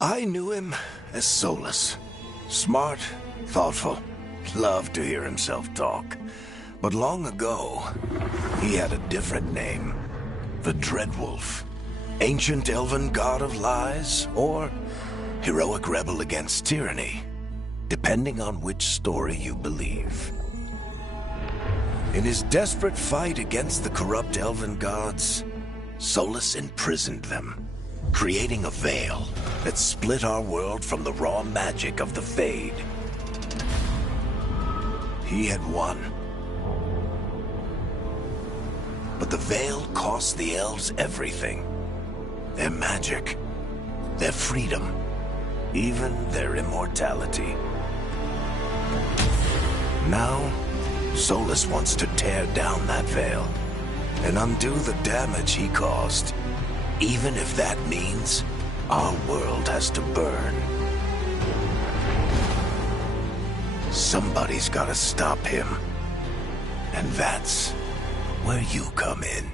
I knew him as Solus. Smart, thoughtful, loved to hear himself talk. But long ago, he had a different name. The Dreadwolf. Ancient elven god of lies, or heroic rebel against tyranny, depending on which story you believe. In his desperate fight against the corrupt elven gods, Solus imprisoned them, creating a veil that split our world from the raw magic of the Fade. He had won. But the veil cost the elves everything. Their magic, their freedom, even their immortality. Now, Solus wants to tear down that veil and undo the damage he caused, even if that means our world has to burn. Somebody's gotta stop him, and that's where you come in.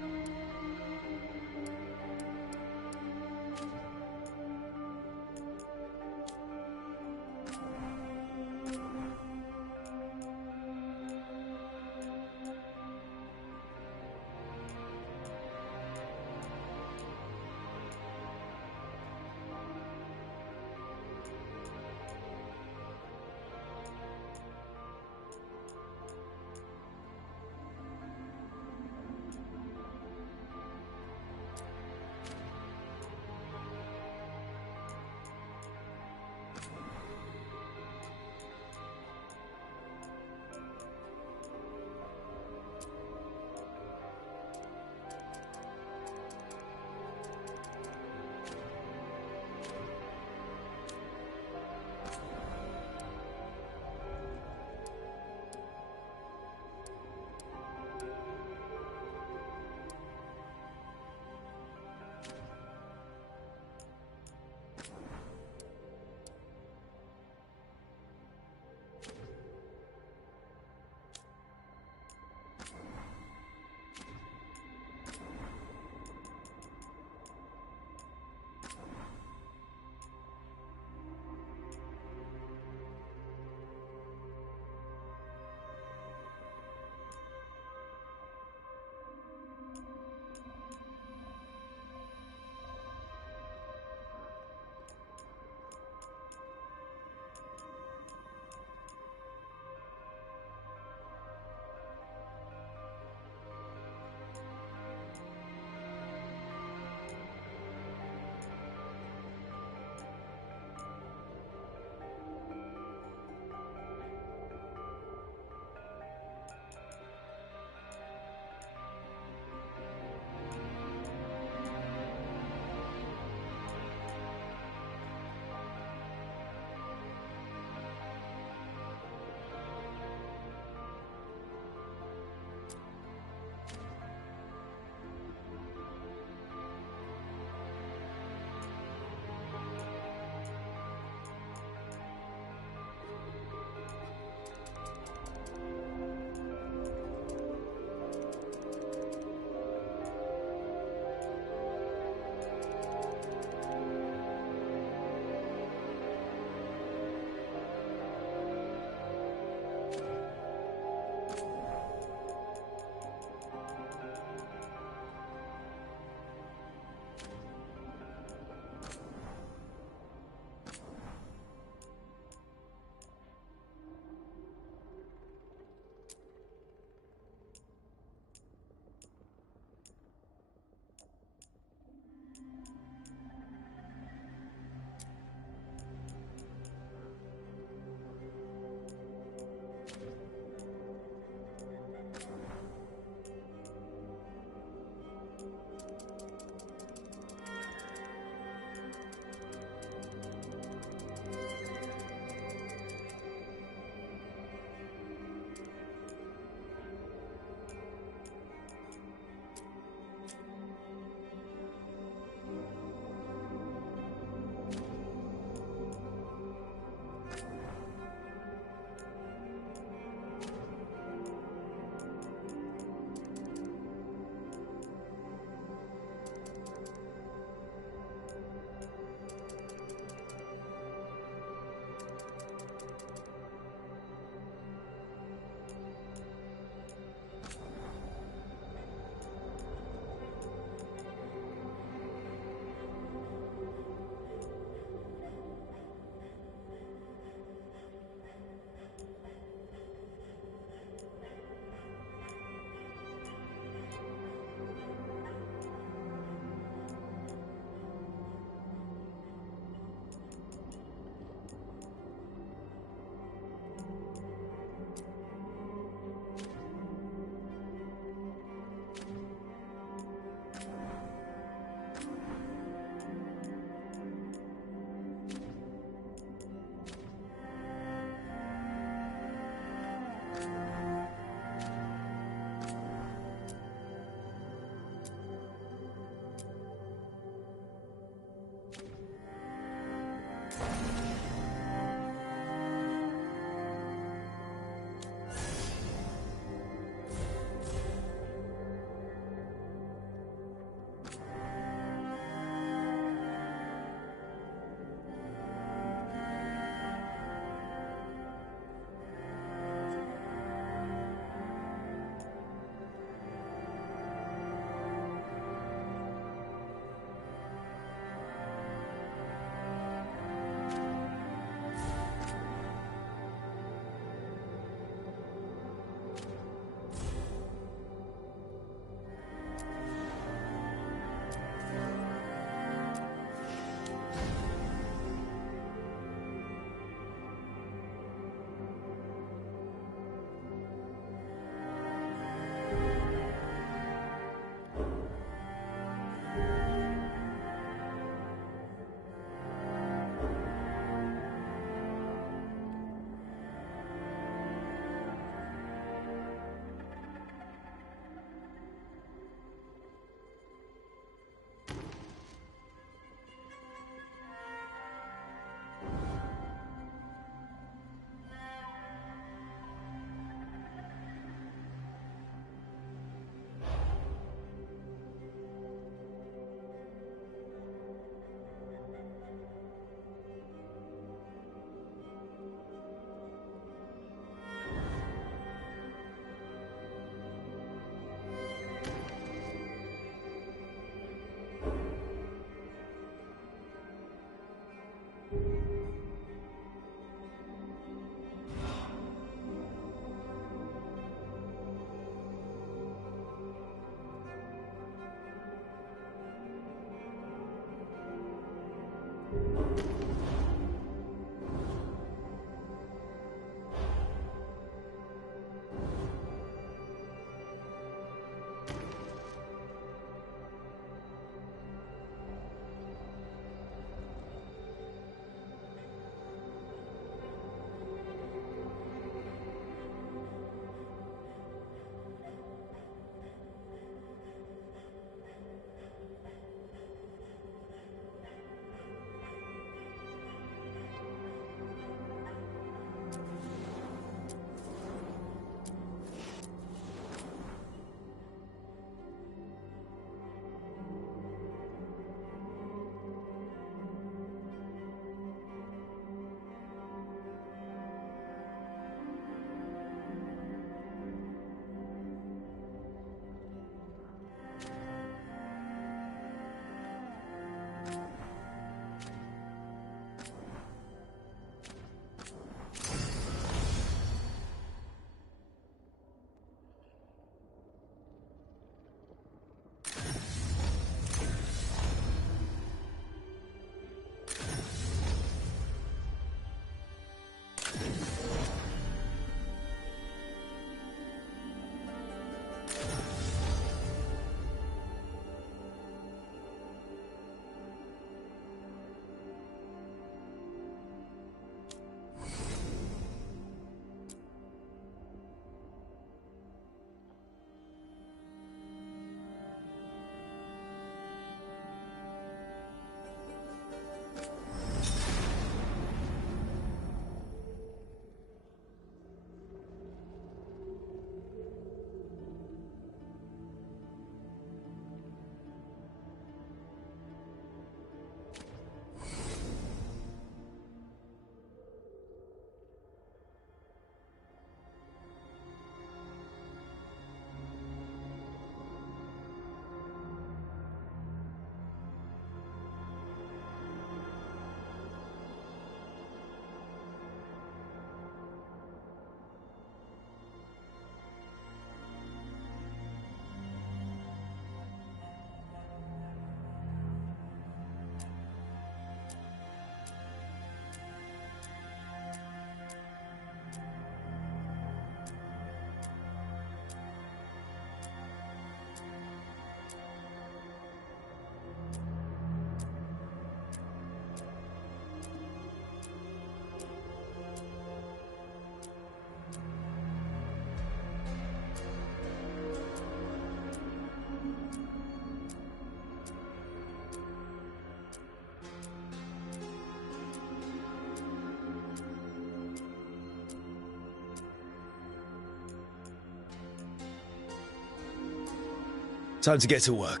Time to get to work.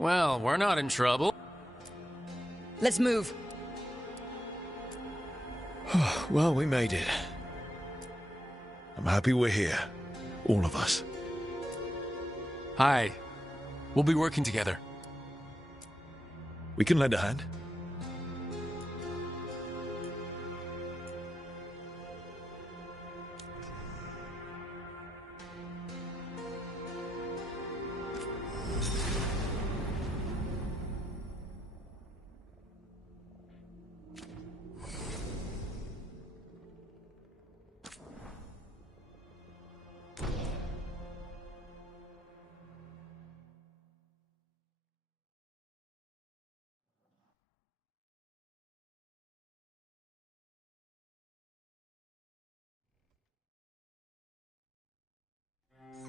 Well, we're not in trouble. Let's move. Well, we made it. I'm happy we're here. All of us. Hi. We'll be working together. We can lend a hand.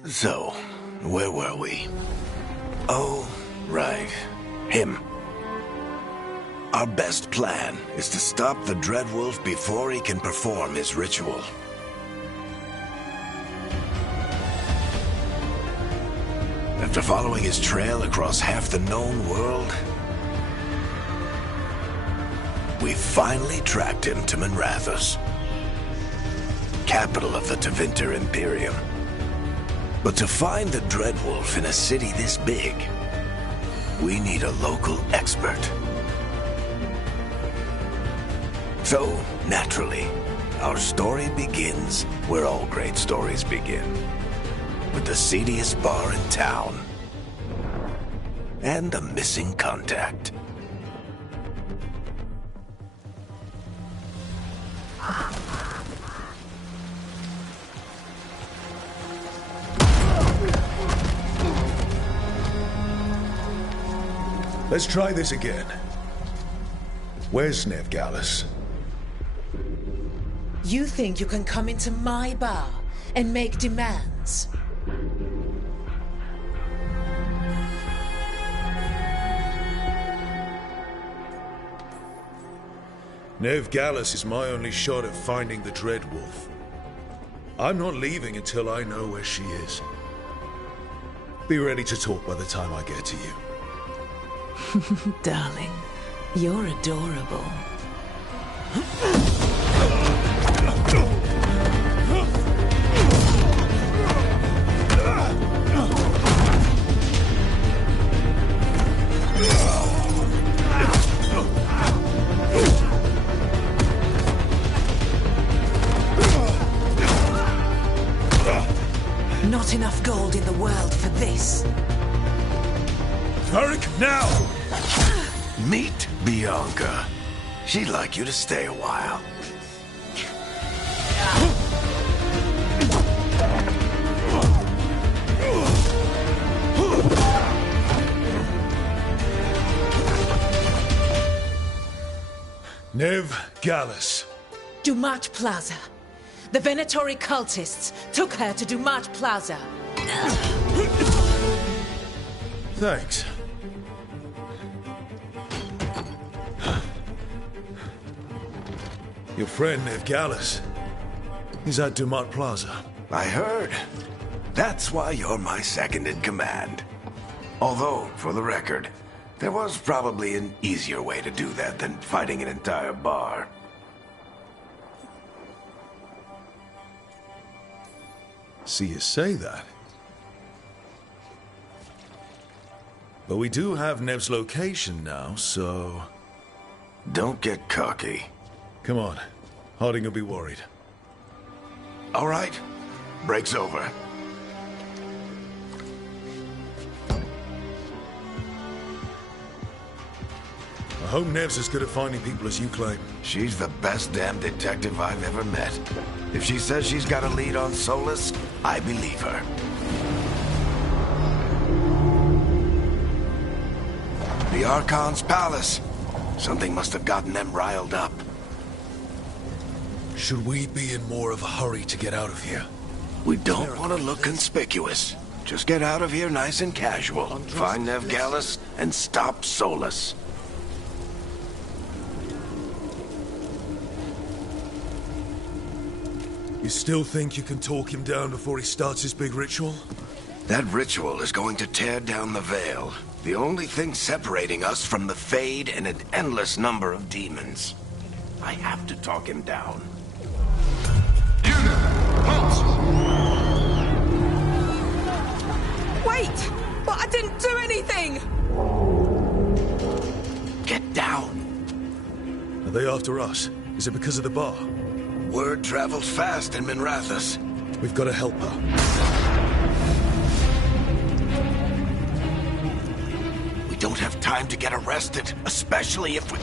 So, where were we? Oh, right. Him. Our best plan is to stop the Dreadwolf before he can perform his ritual. After following his trail across half the known world, we finally tracked him to Minrathous, capital of the Tevinter Imperium. But to find the Dreadwolf in a city this big, we need a local expert. So, naturally, our story begins where all great stories begin. With the seediest bar in town. And a missing contact. Let's try this again. Where's Nevgalus? You think you can come into my bar and make demands? Nevgalus is my only shot at finding the Dreadwolf. I'm not leaving until I know where she is. Be ready to talk by the time I get to you. Darling, you're adorable. Not enough gold in the world for this. Tarek, now! Meet Bianca. She'd like you to stay a while. Nev Gallus. Dumat Plaza. The Venatori cultists took her to Dumat Plaza. Thanks. Your friend Nev Gallus. He's at Dumat Plaza. I heard. That's why you're my second in command. Although, for the record, there was probably an easier way to do that than fighting an entire bar. See you say that. But we do have Nev's location now, so... Don't get cocky. Come on. Harding will be worried. All right. Break's over. I hope Nev's as good at finding people as you claim. She's the best damn detective I've ever met. If she says she's got a lead on Solus, I believe her. The Archon's palace. Something must have gotten them riled up. Should we be in more of a hurry to get out of here? We don't want to look conspicuous. Just get out of here nice and casual. Find Nev Gallus and stop Solus. You still think you can talk him down before he starts his big ritual? That ritual is going to tear down the veil. The only thing separating us from the Fade and an endless number of demons. I have to talk him down. Wait! But I didn't do anything! Get down. Are they after us? Is it because of the bar? Word travels fast in Minrathous. We've got to help her. We don't have time to get arrested, especially if we...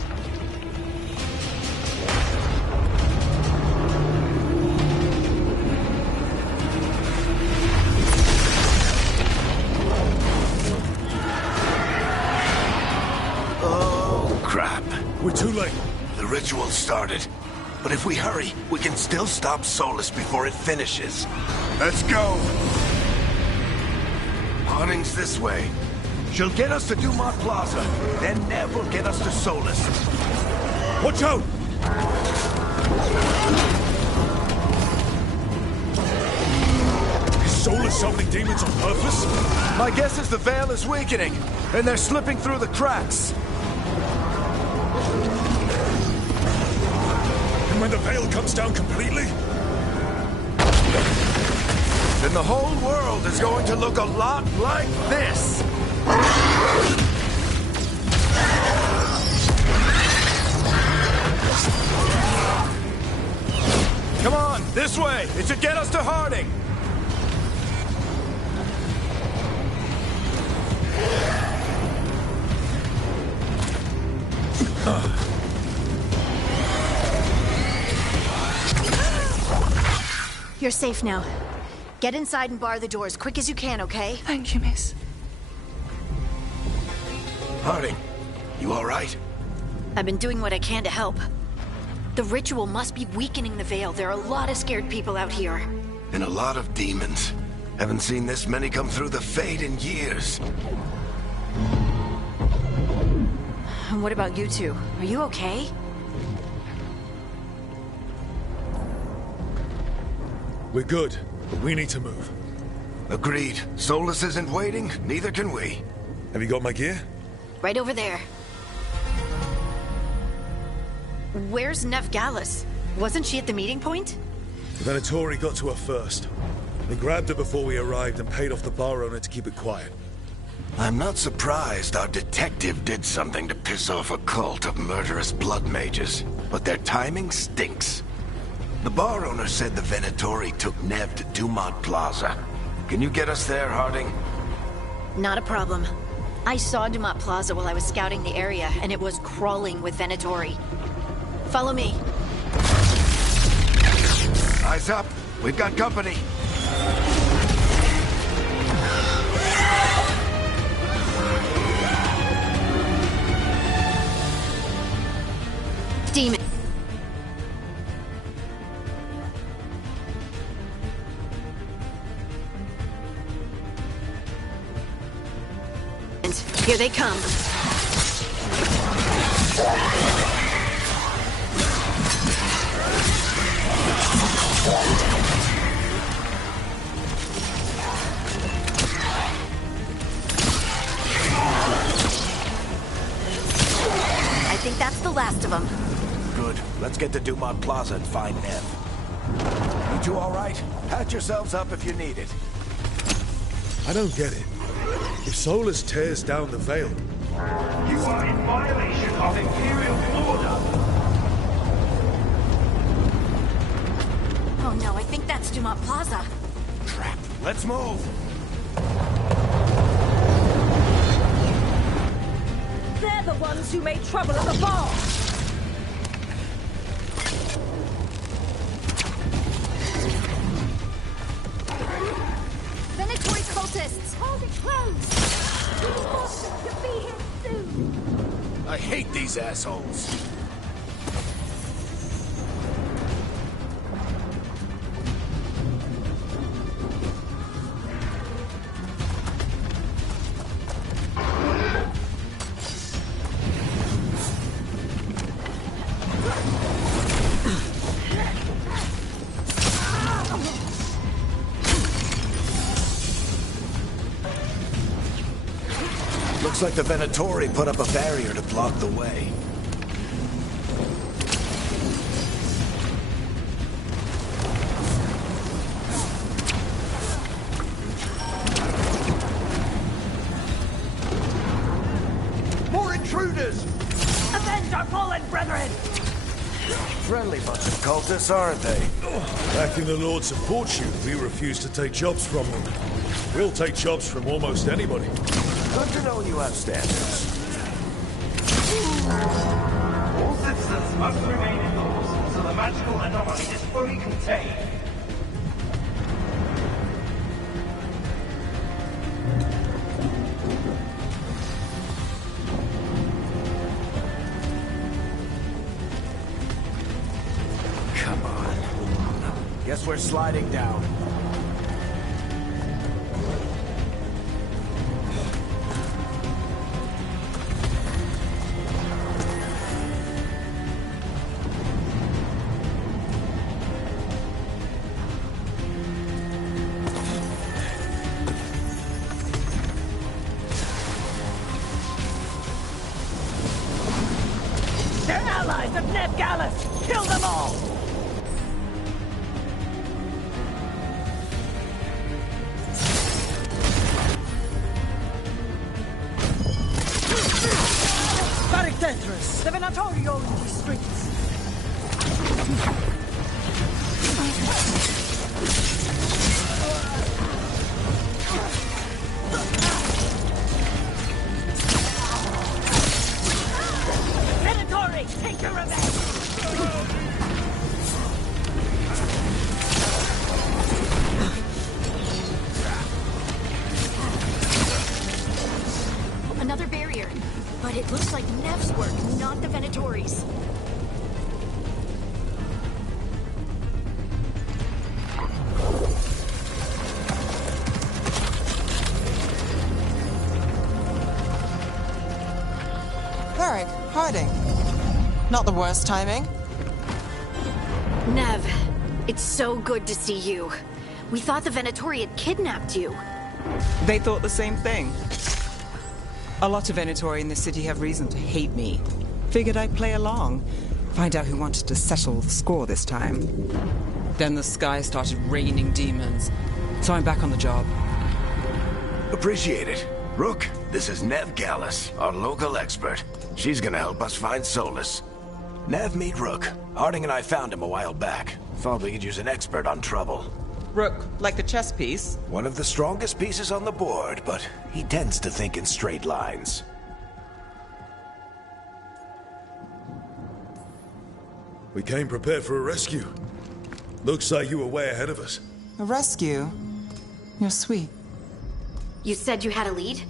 Oh, crap. We're too late. The ritual started. But if we hurry, we can still stop Solus before it finishes. Let's go! Harding's this way. She'll get us to Dumat Plaza, then Nev will get us to Solus. Watch out! Is Solus summoning demons on purpose? My guess is the veil is weakening, and they're slipping through the cracks. When the veil comes down completely? Then the whole world is going to look a lot like this. Come on, this way. It should get us to Harding. You're safe now. Get inside and bar the doors quick as you can, okay? Thank you, miss. Harding, you all right? I've been doing what I can to help. The ritual must be weakening the veil. There are a lot of scared people out here. And a lot of demons. Haven't seen this many come through the Fade in years. And what about you two? Are you okay? We're good, but we need to move. Agreed. Solus isn't waiting, neither can we. Have you got my gear? Right over there. Where's Nev Gallus? Wasn't she at the meeting point? The Venatori got to her first. They grabbed her before we arrived and paid off the bar owner to keep it quiet. I'm not surprised our detective did something to piss off a cult of murderous blood mages, but their timing stinks. The bar owner said the Venatori took Nev to Dumat Plaza. Can you get us there, Harding? Not a problem. I saw Dumat Plaza while I was scouting the area, and it was crawling with Venatori. Follow me. Eyes up. We've got company. Demon. Here they come. I think that's the last of them. Good. Let's get to Dumont Plaza and find Nev. You two all right? Pat yourselves up if you need it. I don't get it. If Solus tears down the Veil... You are in violation of Imperial order! Oh no, I think that's Dumont Plaza. Crap. Let's move. They're the ones who made trouble at the bar! Venatory cultists! Hold it close! You'll be here soon! I hate these assholes. Looks like the Venatori put up a barrier to block the way. More intruders! Avenge our fallen brethren! Friendly bunch of cultists, aren't they? Back in the Lords of Fortune, we refuse to take jobs from them. We'll take jobs from almost anybody. Good to know you have standards. All citizens must remain indoors until the magical anomaly is fully contained. Come on. Guess we're sliding down. They're allies of Ned Gallus! Kill them all! Varic Tetris, the Venatori own these streets. Venatori, take your revenge! Another barrier. But it looks like Nev's work, not the Venatori's. Varric, hiding. Not the worst timing. Nev, it's so good to see you. We thought the Venatori had kidnapped you. They thought the same thing. A lot of Venatori in the city have reason to hate me. Figured I'd play along. Find out who wanted to settle the score this time. Then the sky started raining demons. So I'm back on the job. Appreciate it. Rook, this is Nev Gallus, our local expert. She's gonna help us find Solus. Nev, meet Rook. Harding and I found him a while back. Thought we could use an expert on trouble. Rook, like the chess piece? One of the strongest pieces on the board, but he tends to think in straight lines. We came prepared for a rescue. Looks like you were way ahead of us. A rescue? You're sweet. You said you had a lead?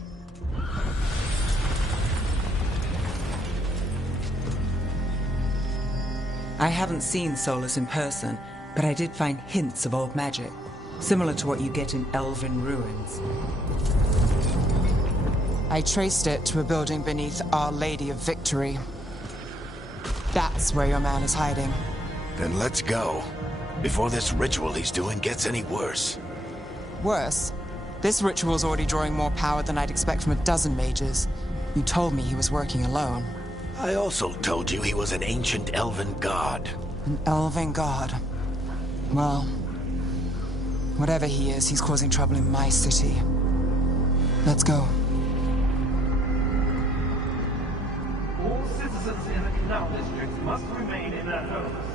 I haven't seen Solus in person, but I did find hints of old magic, similar to what you get in elven ruins. I traced it to a building beneath Our Lady of Victory. That's where your man is hiding. Then let's go. Before this ritual he's doing gets any worse. Worse, this ritual's already drawing more power than I'd expect from a dozen mages. You told me he was working alone. I also told you he was an ancient elven god. An elven god. Well, whatever he is, he's causing trouble in my city. Let's go. All citizens in the Canal District must remain in their homes.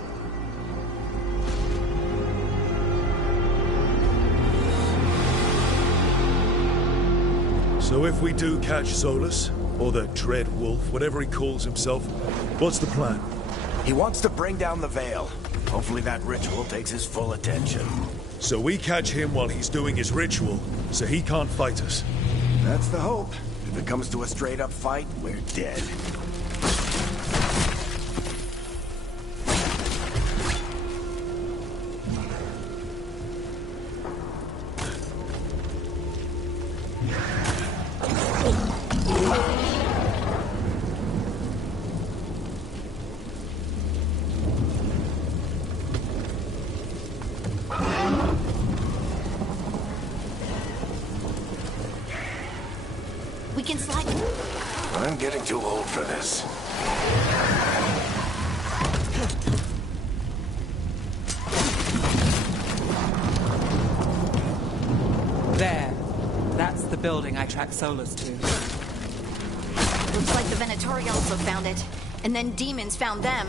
So if we do catch Solus, or the Dread Wolf, whatever he calls himself, what's the plan? He wants to bring down the veil. Hopefully that ritual takes his full attention. So we catch him while he's doing his ritual, so he can't fight us. That's the hope. If it comes to a straight-up fight, we're dead. We can slide. I'm getting too old for this. There. That's the building I tracked Solus to. Looks like the Venatori also found it. And then demons found them.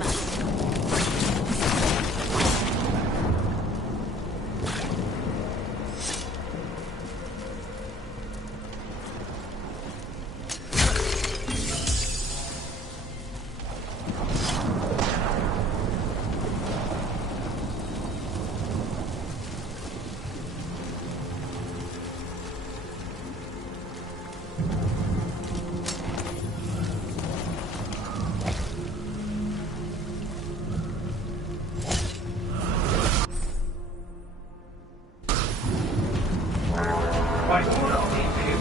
By order of the Imperium,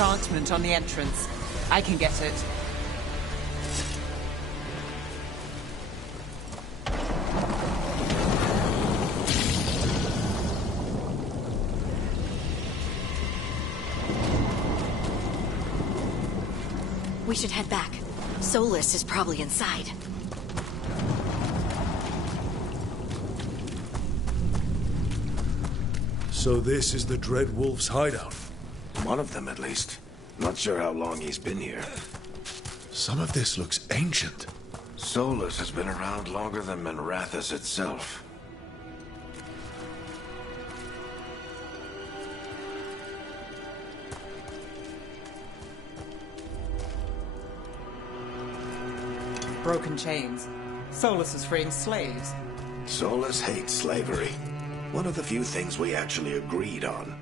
Enchantment on the entrance. I can get it. We should head back. Solus is probably inside. So this is the Dread Wolf's hideout. One of them, at least. Not sure how long he's been here. Some of this looks ancient. Solus has been around longer than Manrathus itself. Broken chains. Solus is freeing slaves. Solus hates slavery. One of the few things we actually agreed on.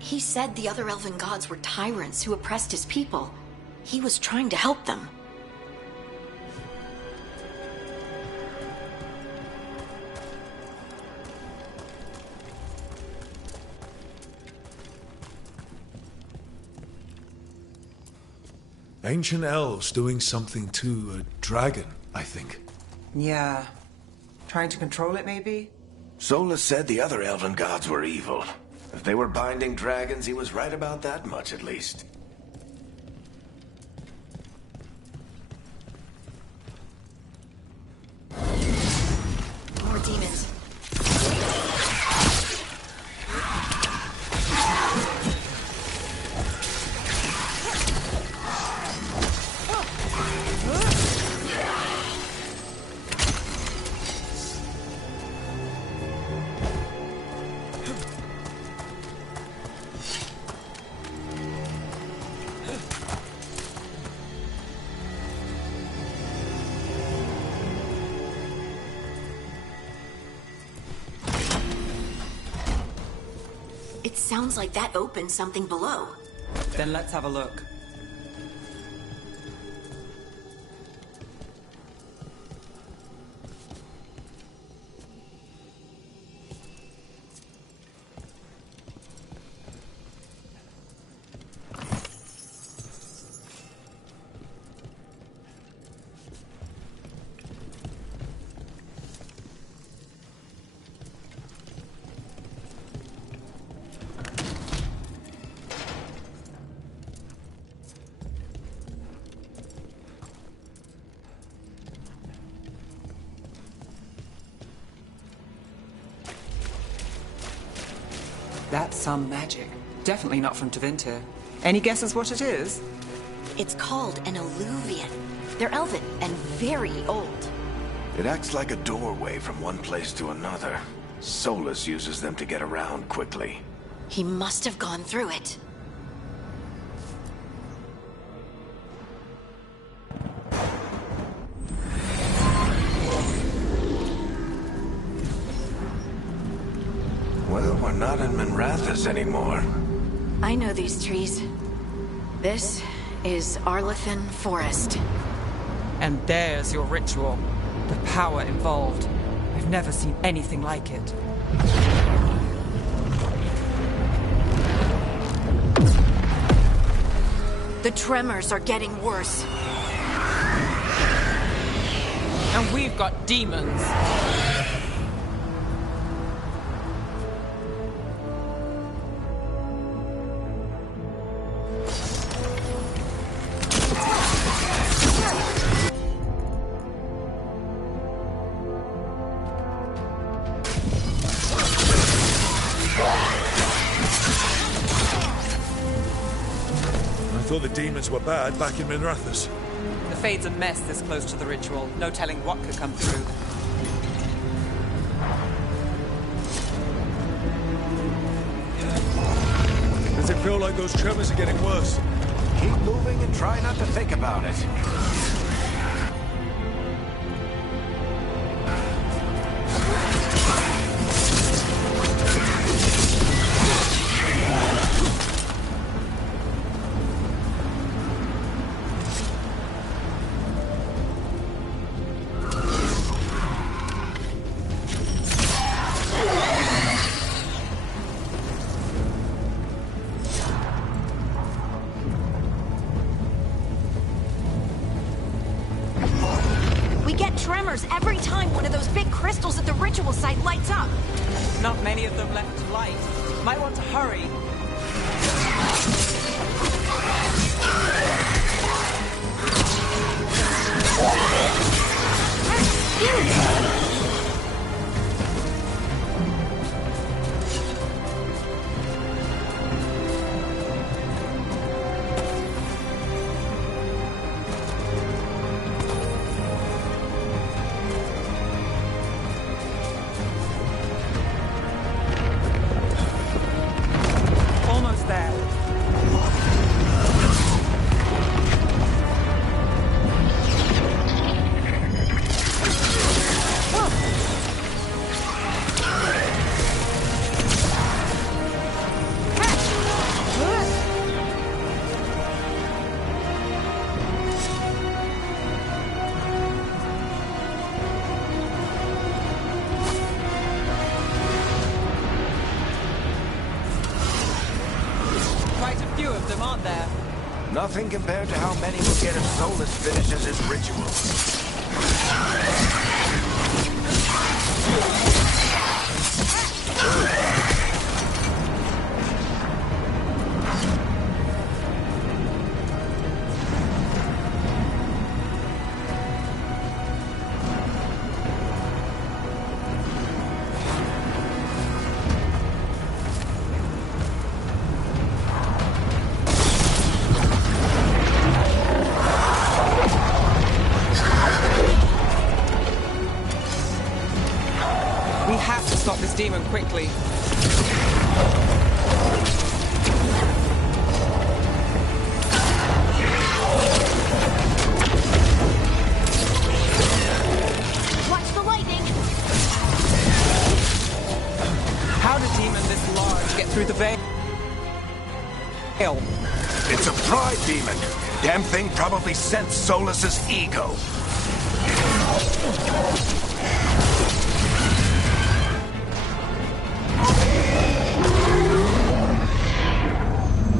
He said the other elven gods were tyrants who oppressed his people. He was trying to help them. Ancient elves doing something to a dragon, I think. Yeah. Trying to control it, maybe? Solus said the other elven gods were evil. If they were binding dragons, he was right about that much, at least. More demons. It sounds like that opened something below. Then let's have a look. That's some magic. Definitely not from Tevinter. Any guesses what it is? It's called an alluvian. They're elven and very old. It acts like a doorway from one place to another. Solus uses them to get around quickly. He must have gone through it. Well, we're not in Minrathous anymore. I know these trees. This is Arlethan Forest. And there's your ritual. The power involved. I've never seen anything like it. The tremors are getting worse. And we've got demons. I thought the demons were bad back in Minrathous. The Fade's a mess this close to the ritual. No telling what could come through. Does it feel like those tremors are getting worse? Keep moving and try not to think about it. Tremors every time one of those big crystals at the ritual site lights up. Not many of them left to light. Might want to hurry. Almost there. Quite a few of them, aren't there? Nothing compared to how many will get if Solus finishes his ritual. stop this demon quickly. Watch the lightning! How did a demon this large get through the veil? It's a pride demon. Damn thing probably sensed Solus's ego.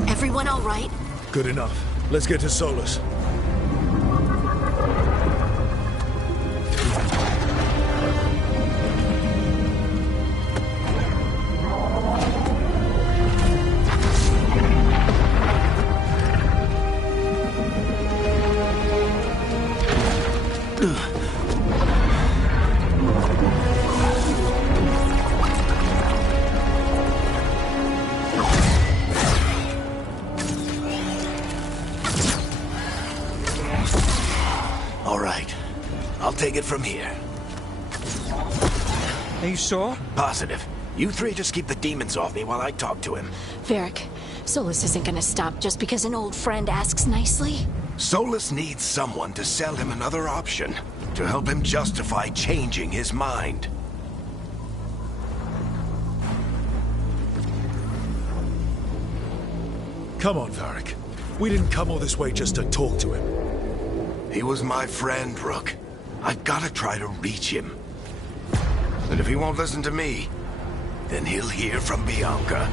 Everyone all right? Good enough. Let's get to Solus. All right. I'll take it from here. Are you sure? Positive. You three just keep the demons off me while I talk to him. Varric, Solus isn't gonna stop just because an old friend asks nicely. Solus needs someone to sell him another option, to help him justify changing his mind. Come on, Varric. We didn't come all this way just to talk to him. He was my friend, Rook. I've gotta try to reach him. And if he won't listen to me, then he'll hear from Bianca.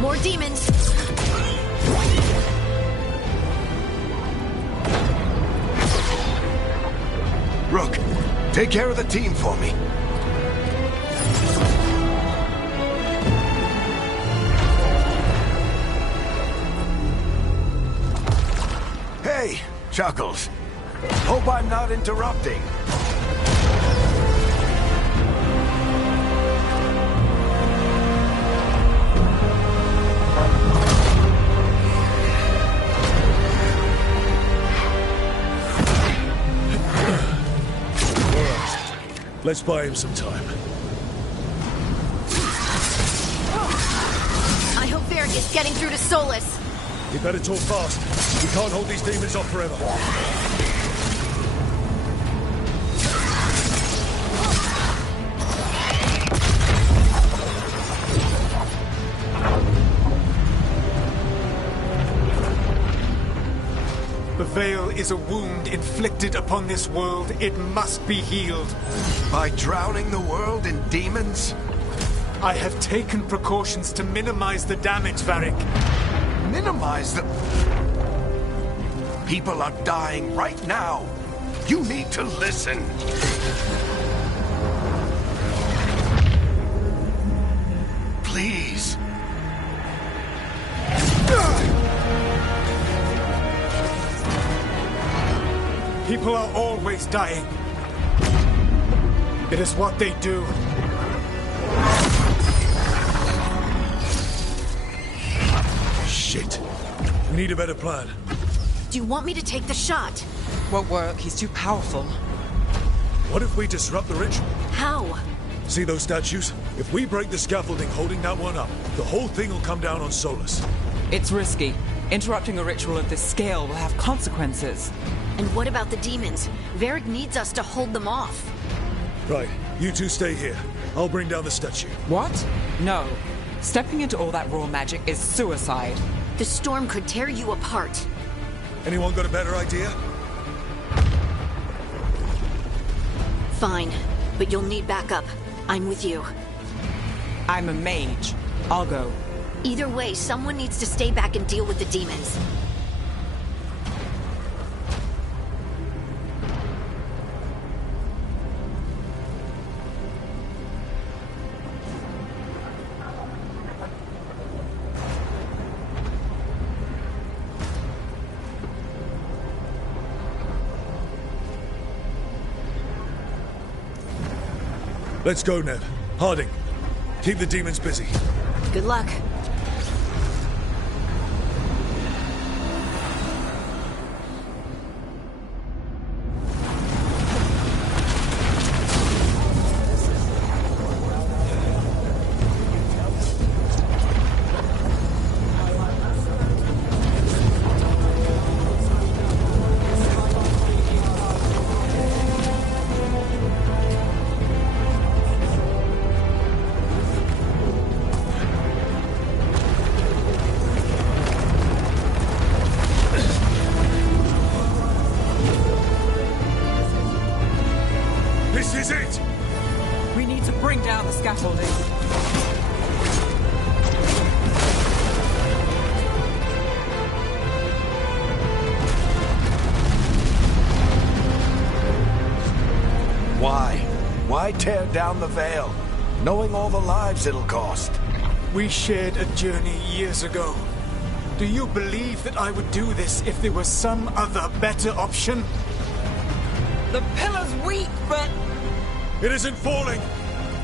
More demons! Rook, take care of the team for me. Hey, Chuckles. Hope I'm not interrupting. Let's buy him some time. I hope Varric is getting through to Solus. You better talk fast. We can't hold these demons off forever. The Veil is a wound inflicted upon this world. It must be healed. By drowning the world in demons? I have taken precautions to minimize the damage, Varric. Minimize the... People are dying right now. You need to listen. Please. People are always dying. It is what they do. Shit. We need a better plan. Do you want me to take the shot? Won't work. He's too powerful. What if we disrupt the ritual? How? See those statues? If we break the scaffolding holding that one up, the whole thing will come down on Solus. It's risky. Interrupting a ritual of this scale will have consequences. And what about the demons? Varric needs us to hold them off. Right, you two stay here. I'll bring down the statue. What? No. Stepping into all that raw magic is suicide. The storm could tear you apart. Anyone got a better idea? Fine, but you'll need backup. I'm with you. I'm a mage. I'll go. Either way, someone needs to stay back and deal with the demons. Let's go, Neb. Harding, keep the demons busy. Good luck. Why tear down the Veil, knowing all the lives it'll cost? We shared a journey years ago. Do you believe that I would do this if there was some other better option? The pillar's weak, but... It isn't falling!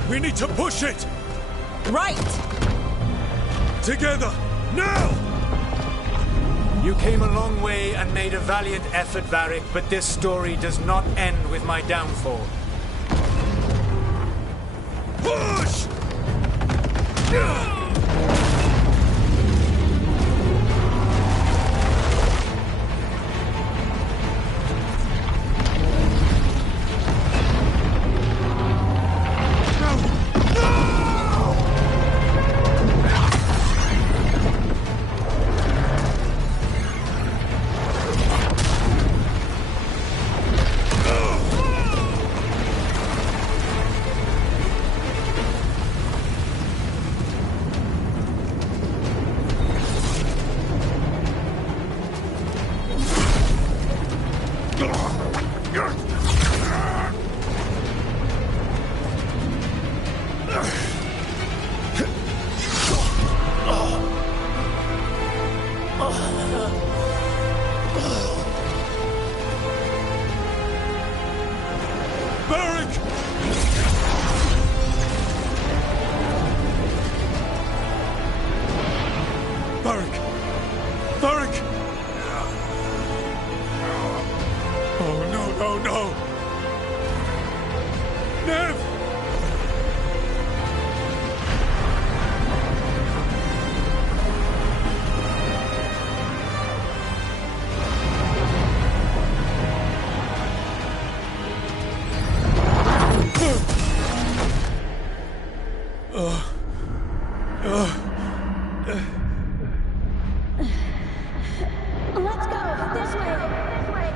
We need to push it! Right! Together! Now! You came a long way and made a valiant effort, Varric, but this story does not end with my downfall. Push! Let's go! This way! This way!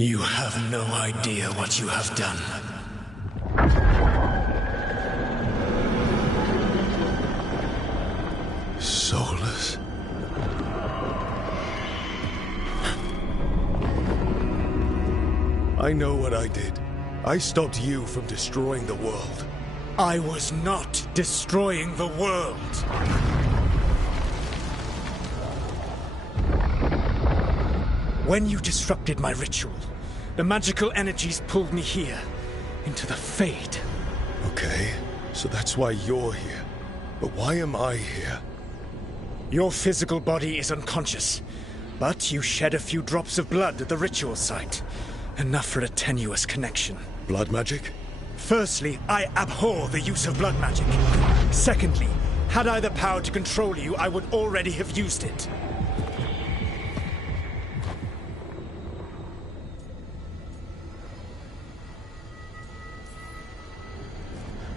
You have no idea what you have done. Soulless. I know what I did. I stopped you from destroying the world. I was not destroying the world. When you disrupted my ritual, the magical energies pulled me here, into the Fade. Okay, so that's why you're here. But why am I here? Your physical body is unconscious, but you shed a few drops of blood at the ritual site. Enough for a tenuous connection. Blood magic? Firstly, I abhor the use of blood magic. Secondly, had I the power to control you, I would already have used it.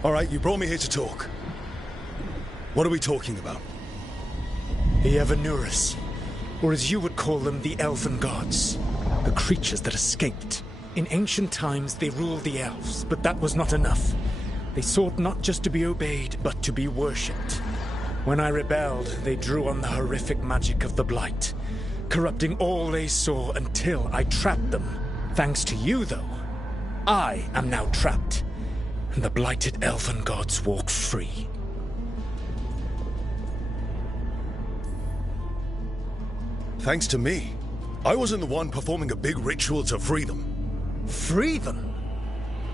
All right, you brought me here to talk. What are we talking about? The Evanurus, or as you would call them, the Elven Gods. The creatures that escaped. In ancient times, they ruled the elves, but that was not enough. They sought not just to be obeyed, but to be worshipped. When I rebelled, they drew on the horrific magic of the Blight, corrupting all they saw until I trapped them. Thanks to you, though, I am now trapped, and the blighted Elven Gods walk free. Thanks to me. I wasn't the one performing a big ritual to free them. Free them?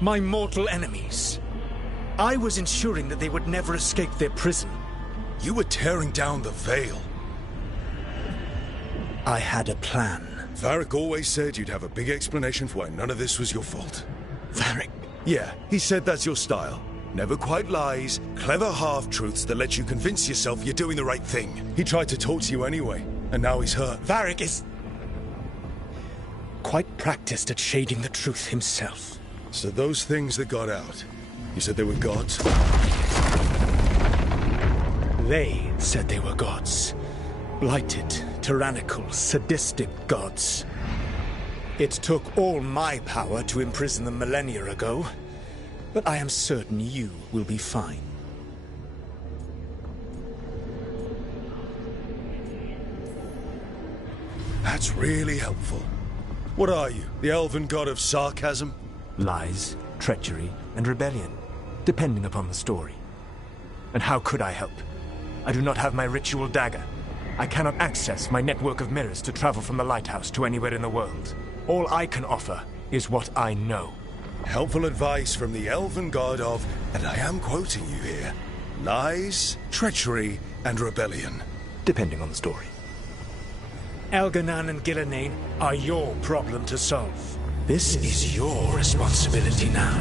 My mortal enemies. I was ensuring that they would never escape their prison. You were tearing down the Veil. I had a plan. Varric always said you'd have a big explanation for why none of this was your fault. Varric, Yeah, he said that's your style. Never quite lies, clever half-truths that let you convince yourself you're doing the right thing. He tried to talk to you anyway, and now he's hurt. Varric is quite practiced at shading the truth himself. So those things that got out, you said they were gods? They said they were gods. Blighted, tyrannical, sadistic gods. It took all my power to imprison them millennia ago, but I am certain you will be fine. That's really helpful. What are you, the elven god of sarcasm? Lies, treachery, and rebellion, depending upon the story. And how could I help? I do not have my ritual dagger. I cannot access my network of mirrors to travel from the lighthouse to anywhere in the world. All I can offer is what I know. Helpful advice from the elven god of, and I am quoting you here, lies, treachery, and rebellion. Depending on the story. Elganan and Gillenane are your problem to solve. This is your responsibility now.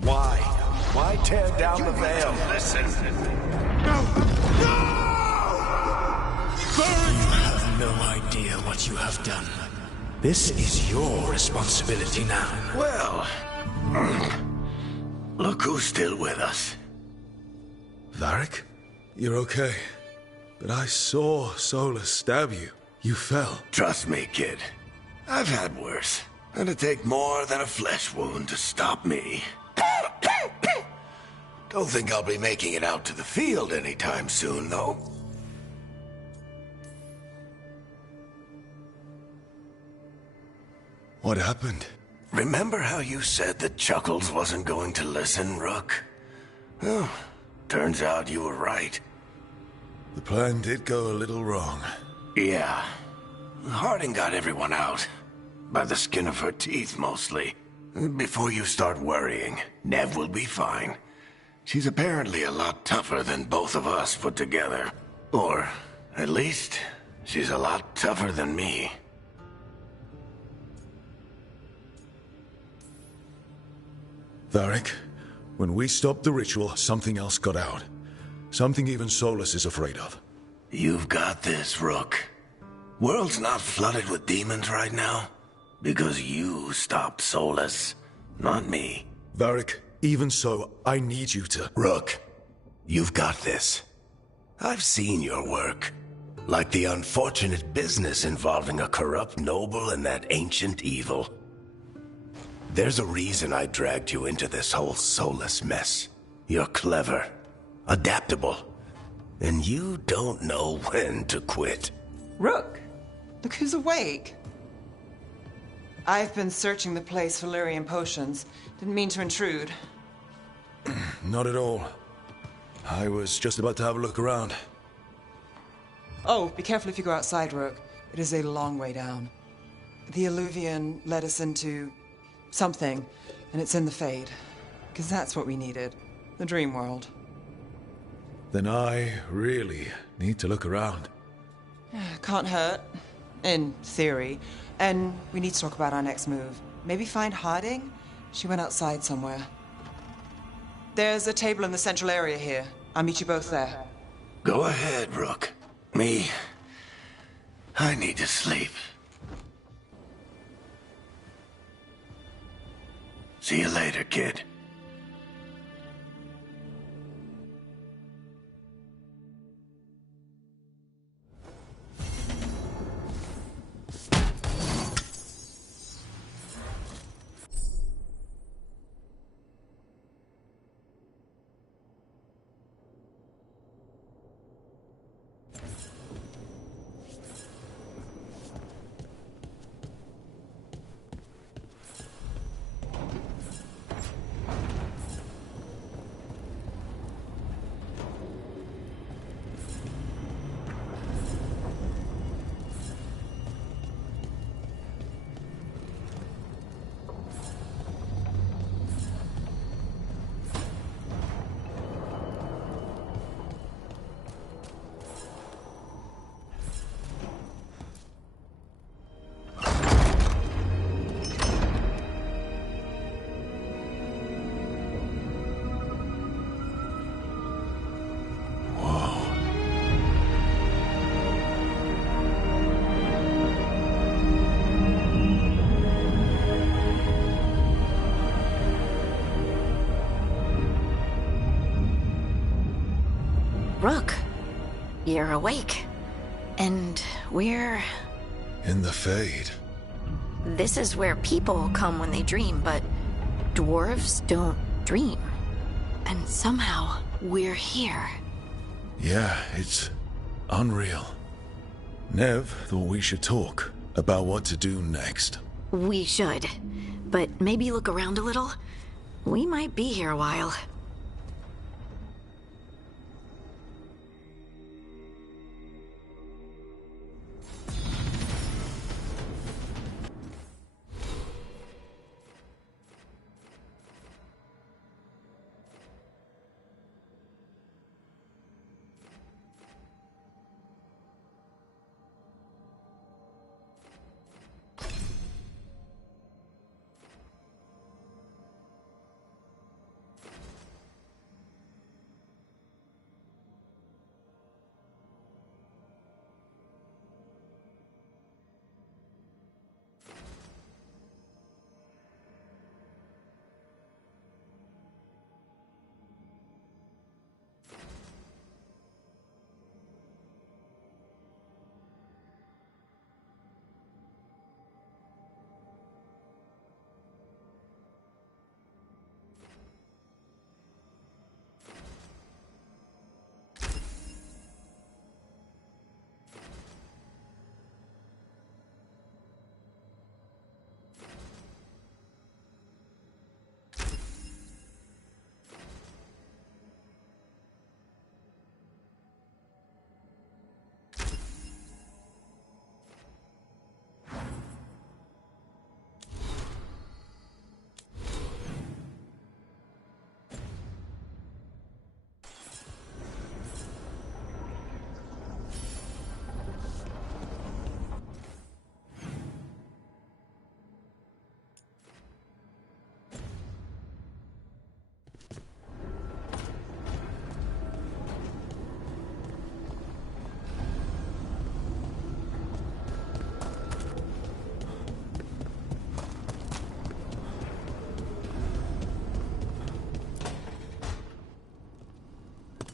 Why? Why tear down the veil? Listen. You have no idea what you have done. This is your responsibility now. Well, look who's still with us. Varric? You're okay. But I saw Solus stab you. You fell. Trust me, kid. I've had worse. It'd take more than a flesh wound to stop me. Don't think I'll be making it out to the field anytime soon, though. What happened? Remember how you said that Chuckles wasn't going to listen, Rook? Well, turns out you were right. The plan did go a little wrong. Yeah. Harding got everyone out. By the skin of her teeth, mostly. Before you start worrying, Nev will be fine. She's apparently a lot tougher than both of us put together. Or, at least, she's a lot tougher than me. Varric, when we stopped the ritual, something else got out. Something even Solus is afraid of. You've got this, Rook. World's not flooded with demons right now. Because you stopped Solus, not me. Varric, even so, I need you to... Rook, you've got this. I've seen your work. Like the unfortunate business involving a corrupt noble and that ancient evil. There's a reason I dragged you into this whole Solus mess. You're clever, adaptable, and you don't know when to quit. Rook, look who's awake. I've been searching the place for Lyrian potions. Didn't mean to intrude. Not at all. I was just about to have a look around. Oh, be careful if you go outside, Rook. It is a long way down. The Illuvian led us into something, and it's in the Fade. Because that's what we needed. The dream world. Then I really need to look around. Can't hurt. In theory. And we need to talk about our next move. Maybe find Harding? She went outside somewhere. There's a table in the central area here. I'll meet you both there. Go ahead, Rook. I need to sleep. See you later, kid. Rook, you're awake. And we're... In the Fade. This is where people come when they dream, but dwarves don't dream. And somehow, we're here. Yeah, it's unreal. Nev thought we should talk about what to do next. We should. But maybe look around a little. We might be here a while.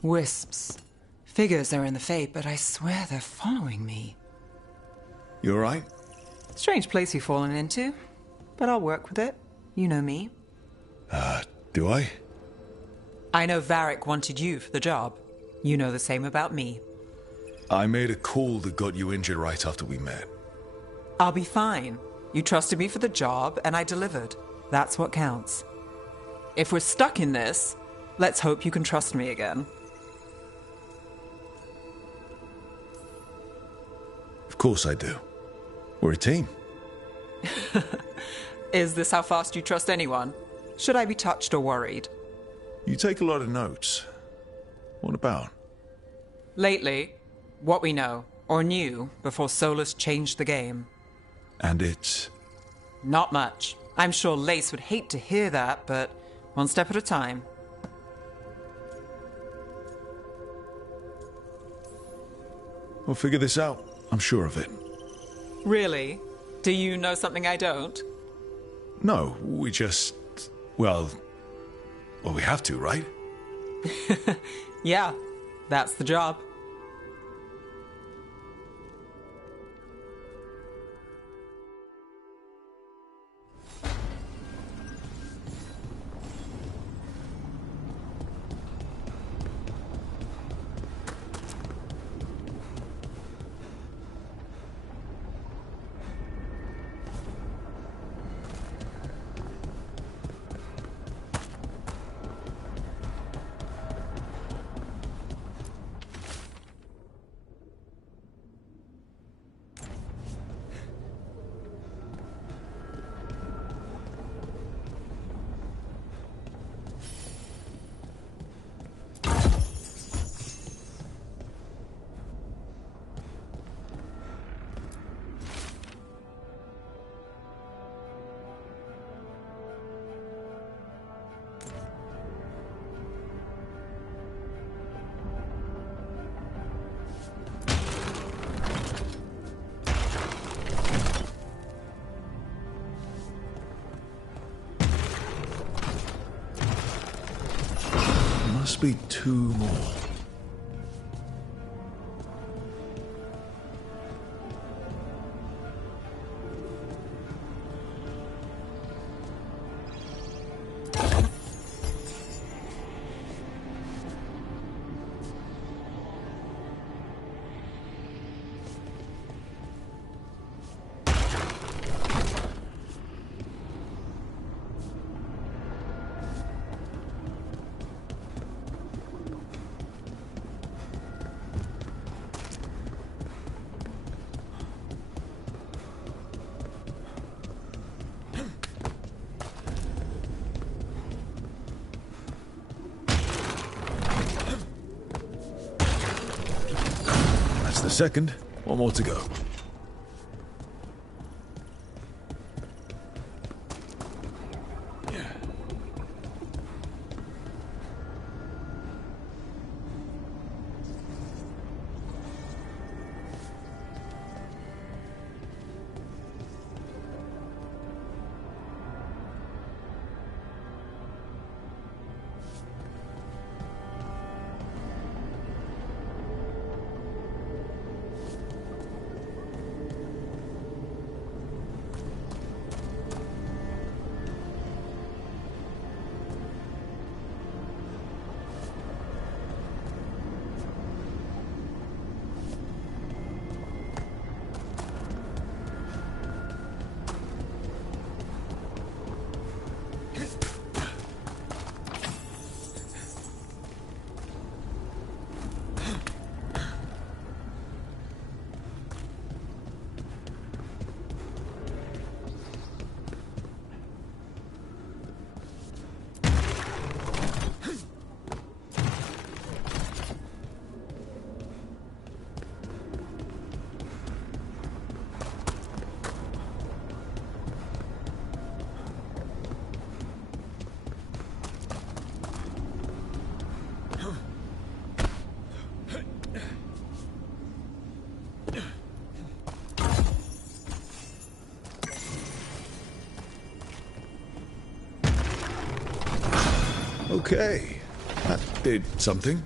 Wisps. Figures are in the Fade, but I swear they're following me. You alright? Strange place you've fallen into, but I'll work with it. You know me. Do I? I know Varric wanted you for the job. You know the same about me. I made a call that got you injured right after we met. I'll be fine. You trusted me for the job, and I delivered. That's what counts. If we're stuck in this, let's hope you can trust me again. Of course I do. We're a team. Is this how fast you trust anyone? Should I be touched or worried? You take a lot of notes. What about? Lately, what we know, or knew, before Solus changed the game. And it's... Not much. I'm sure Lace would hate to hear that, but one step at a time. We'll figure this out. I'm sure of it. Really? Do you know something I don't? No, we just... Well, we have to, right? Yeah, that's the job. Must be two more. That's the second. One more to go. Okay, that did something.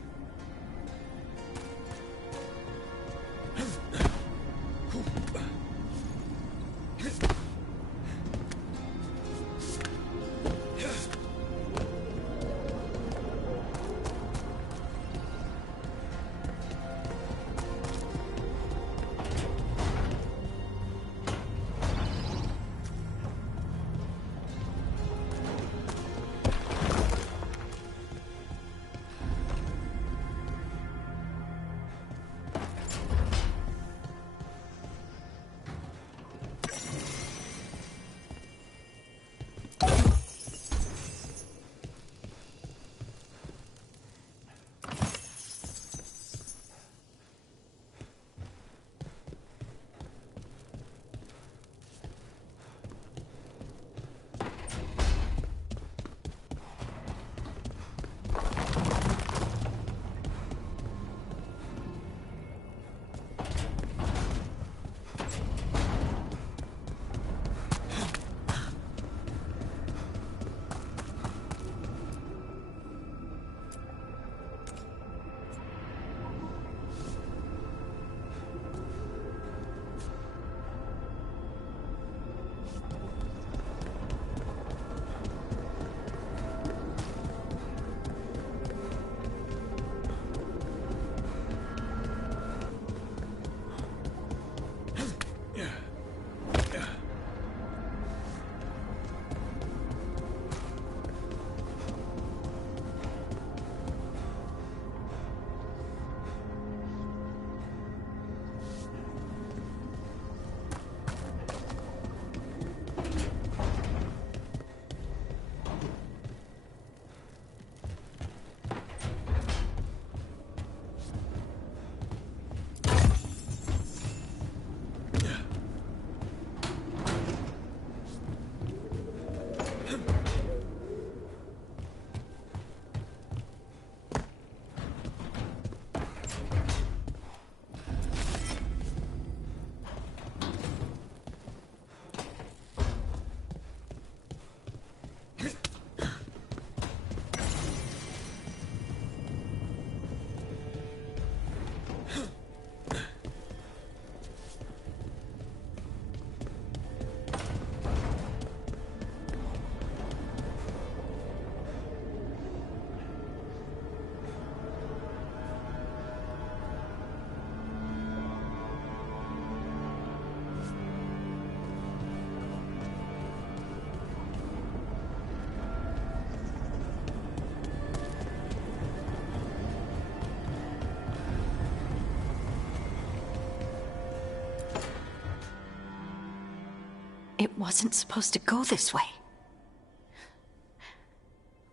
It wasn't supposed to go this way.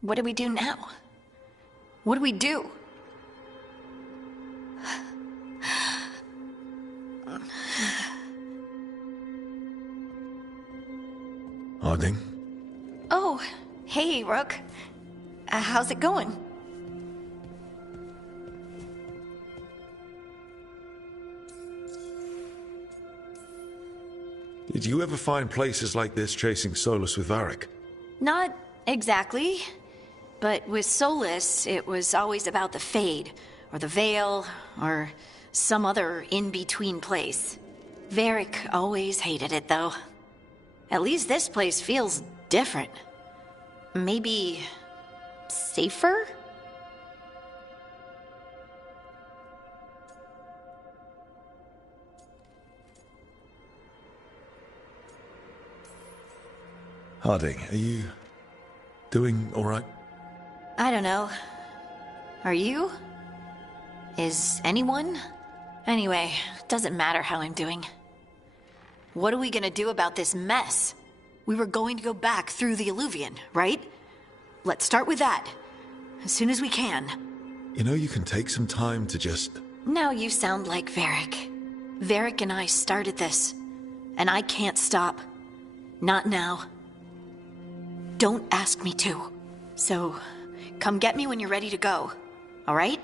What do we do now? What do we do? Harding? Oh, hey, Rook. How's it going? Did you ever find places like this chasing Solus with Varric? Not exactly. But with Solus, it was always about the Fade, or the Veil, or some other in-between place. Varric always hated it, though. At least this place feels different. Maybe safer? Harding, are you doing all right? I don't know. Are you? Is anyone? Anyway, doesn't matter how I'm doing. What are we gonna do about this mess? We were going to go back through the Illuvian, right? Let's start with that. As soon as we can. You know, you can take some time to just... Now you sound like Varric. Varric and I started this. And I can't stop. Not now. Don't ask me to. So, come get me when you're ready to go. All right?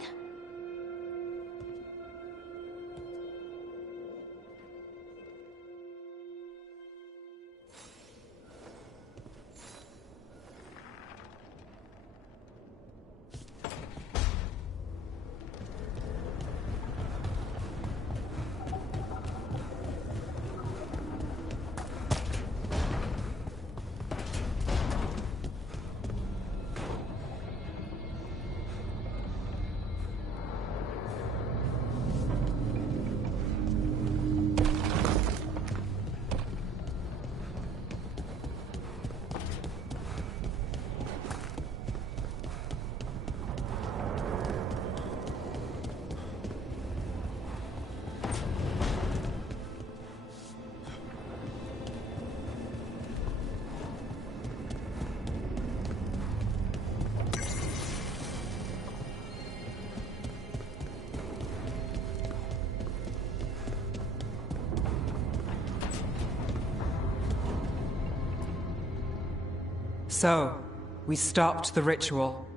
So, we stopped the ritual.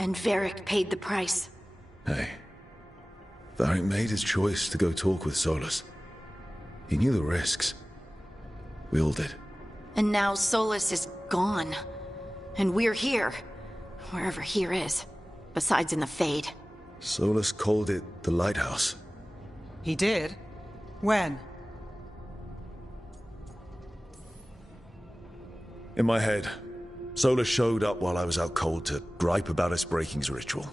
And Varric paid the price. Hey. Varric made his choice to go talk with Solus. He knew the risks. We all did. And now Solus is gone. And we're here. Wherever here is. Besides in the Fade. Solus called it the Lighthouse. He did? When? In my head, Solus showed up while I was out cold to gripe about us breaking his ritual.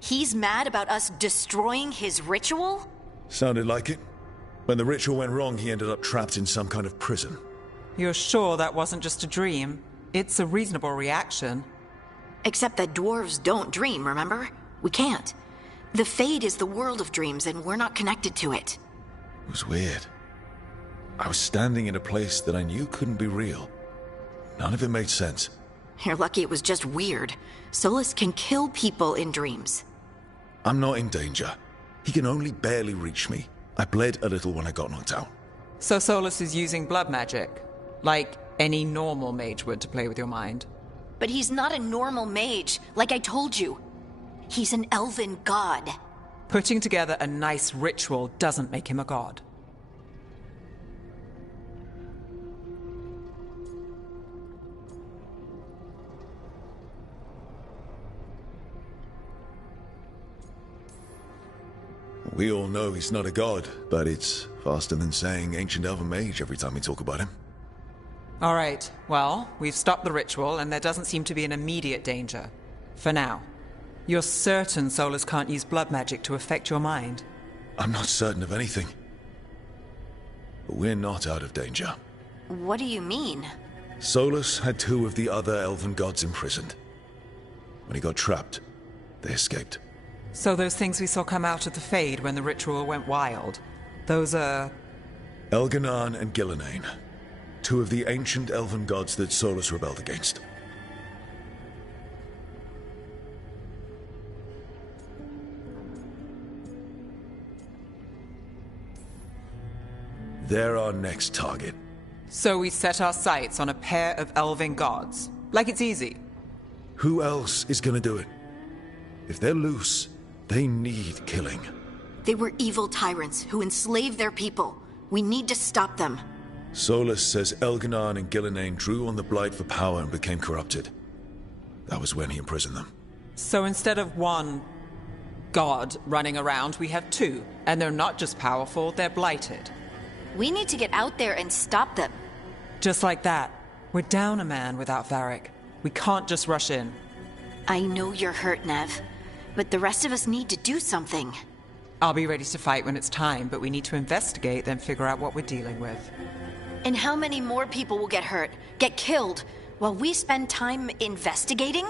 He's mad about us destroying his ritual? Sounded like it. When the ritual went wrong, he ended up trapped in some kind of prison. You're sure that wasn't just a dream? It's a reasonable reaction. Except that dwarves don't dream, remember? We can't. The Fade is the world of dreams, and we're not connected to it. It was weird. I was standing in a place that I knew couldn't be real. None of it made sense. You're lucky it was just weird. Solus can kill people in dreams. I'm not in danger. He can only barely reach me. I bled a little when I got knocked out. So Solus is using blood magic? Like any normal mage would to play with your mind? But he's not a normal mage, like I told you. He's an elven god. Putting together a nice ritual doesn't make him a god. We all know he's not a god, but it's faster than saying ancient elven mage every time we talk about him. All right, well, we've stopped the ritual and there doesn't seem to be an immediate danger. For now. You're certain Solus can't use blood magic to affect your mind? I'm not certain of anything. But we're not out of danger. What do you mean? Solus had two of the other elven gods imprisoned. When he got trapped, they escaped. So those things we saw come out of the Fade when the ritual went wild, those are... Elganan and Gillenane. Two of the ancient elven gods that Solus rebelled against. They're our next target. So we set our sights on a pair of elven gods. Like it's easy. Who else is gonna do it? If they're loose, they need killing. They were evil tyrants who enslaved their people. We need to stop them. Solus says Elganon and Gillenane drew on the Blight for power and became corrupted. That was when he imprisoned them. So instead of one god running around, we have two. And they're not just powerful, they're blighted. We need to get out there and stop them. Just like that. We're down a man without Varric. We can't just rush in. I know you're hurt, Nev, but the rest of us need to do something. I'll be ready to fight when it's time, but we need to investigate, then figure out what we're dealing with. And how many more people will get hurt, get killed, while we spend time investigating?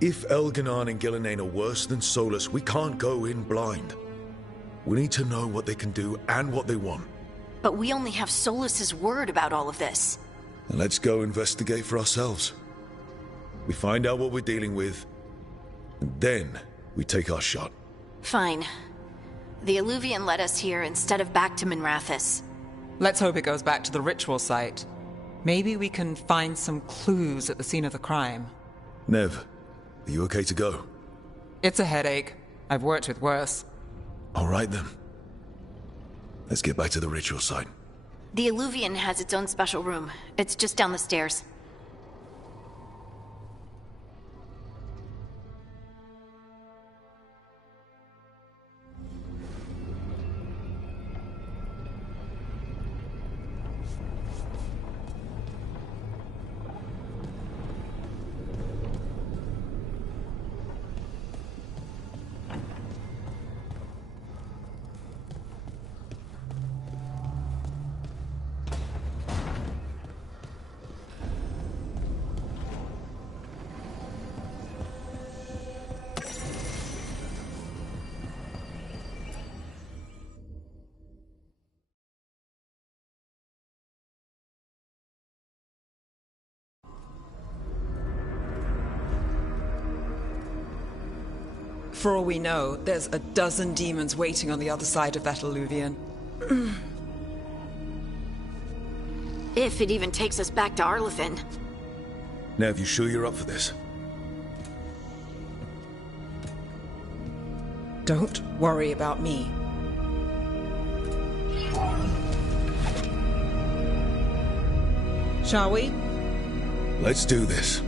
If Elganon and Gillenane are worse than Solus, we can't go in blind. We need to know what they can do and what they want. But we only have Solus's word about all of this. And let's go investigate for ourselves. We find out what we're dealing with, and then we take our shot. Fine. The Alluvian led us here instead of back to Minrathous. Let's hope it goes back to the ritual site. Maybe we can find some clues at the scene of the crime. Nev, are you okay to go? It's a headache. I've worked with worse. All right then. Let's get back to the ritual site. The Alluvian has its own special room. It's just down the stairs. For all we know, there's a dozen demons waiting on the other side of that Alluvian. If it even takes us back to Arlathan. Nev, you sure you're up for this? Don't worry about me. Shall we? Let's do this.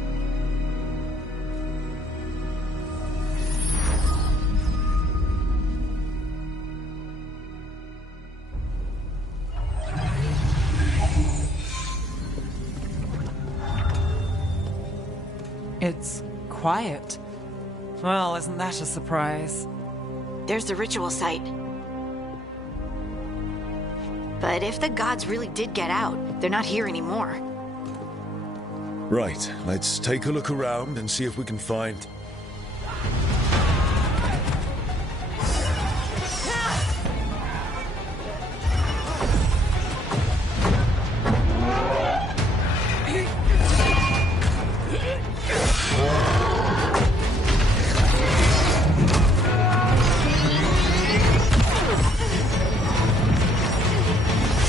It's quiet. Well, isn't that a surprise? There's the ritual site. But if the gods really did get out, they're not here anymore. Right, let's take a look around and see if we can find...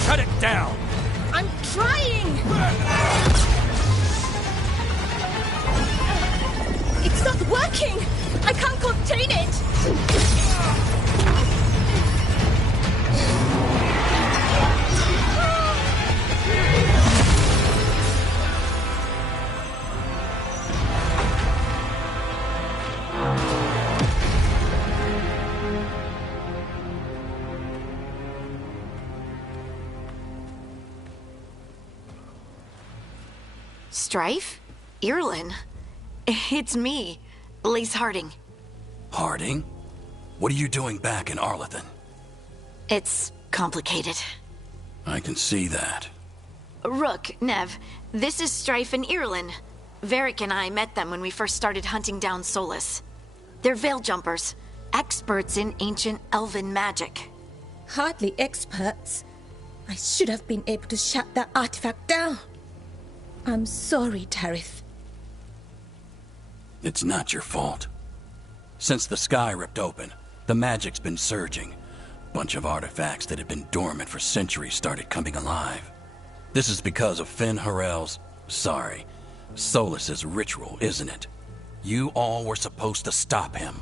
Shut it down! I'm trying! It's not working! I can't contain it! Strife? Irlin? It's me, Lace Harding. Harding? What are you doing back in Arlathan? It's complicated. I can see that. Rook, Nev, this is Strife and Irlin. Varric and I met them when we first started hunting down Solus. They're veil jumpers, experts in ancient elven magic. Hardly experts. I should have been able to shut that artifact down. I'm sorry, Tarith. It's not your fault. Since the sky ripped open, the magic's been surging. Bunch of artifacts that had been dormant for centuries started coming alive. This is because of Finn Harel's... Solus's ritual, isn't it? You all were supposed to stop him.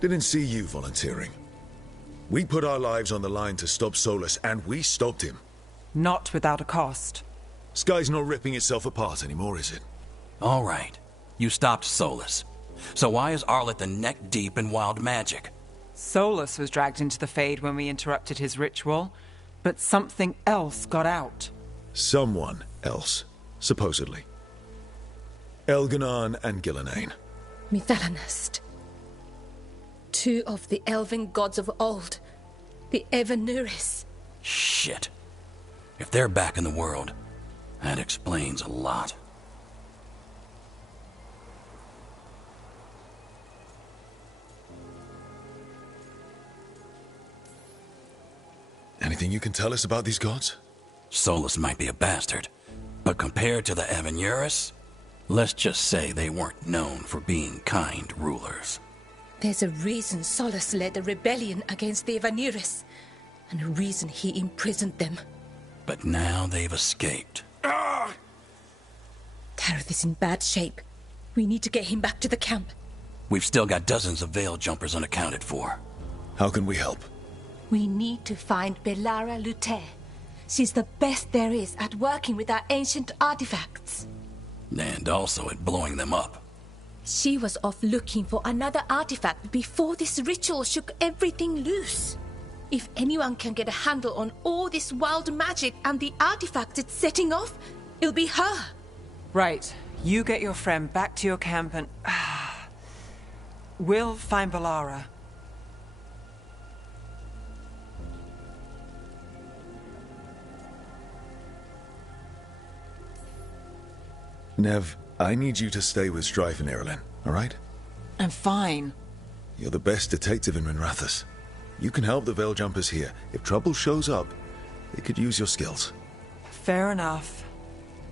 Didn't see you volunteering. We put our lives on the line to stop Solus, and we stopped him. Not without a cost. Sky's not ripping itself apart anymore, is it? All right. You stopped Solus. So why is Arleth neck deep in wild magic? Solus was dragged into the Fade when we interrupted his ritual, but something else got out. Someone else, supposedly. Elganon and Gillenane. Mithalanast. Two of the elven gods of old. The Evanuris. Shit. If they're back in the world, that explains a lot. Anything you can tell us about these gods? Solus might be a bastard, but compared to the Evanuris, let's just say they weren't known for being kind rulers. There's a reason Solus led a rebellion against the Evanuris, and a reason he imprisoned them. But now they've escaped. Tareth is in bad shape. We need to get him back to the camp. We've still got dozens of Veil Jumpers unaccounted for. How can we help? We need to find Belara Luthe. She's the best there is at working with our ancient artifacts. And also at blowing them up. She was off looking for another artifact before this ritual shook everything loose. If anyone can get a handle on all this wild magic and the artifacts it's setting off, it'll be her. Right. You get your friend back to your camp and... we'll find Belara. Nev, I need you to stay with Strife and Irilyn, all right? I'm fine. You're the best detective in Minrathous. You can help the Veil Jumpers here. If trouble shows up, they could use your skills. Fair enough.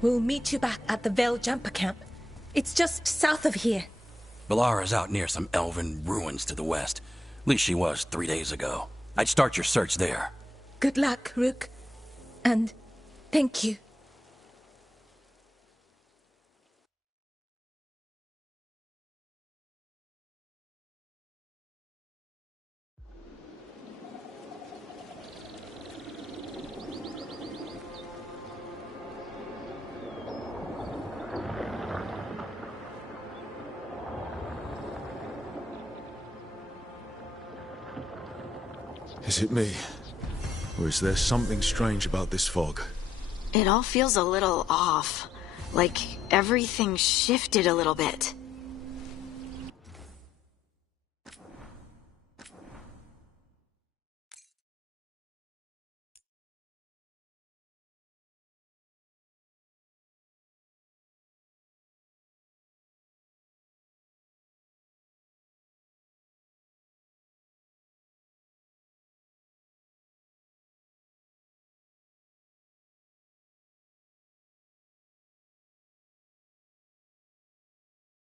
We'll meet you back at the Veil Jumper camp. It's just south of here. Belara's out near some elven ruins to the west. At least she was 3 days ago. I'd start your search there. Good luck, Rook. And thank you. Is it me? Or is there something strange about this fog? It all feels a little off. Like everything shifted a little bit.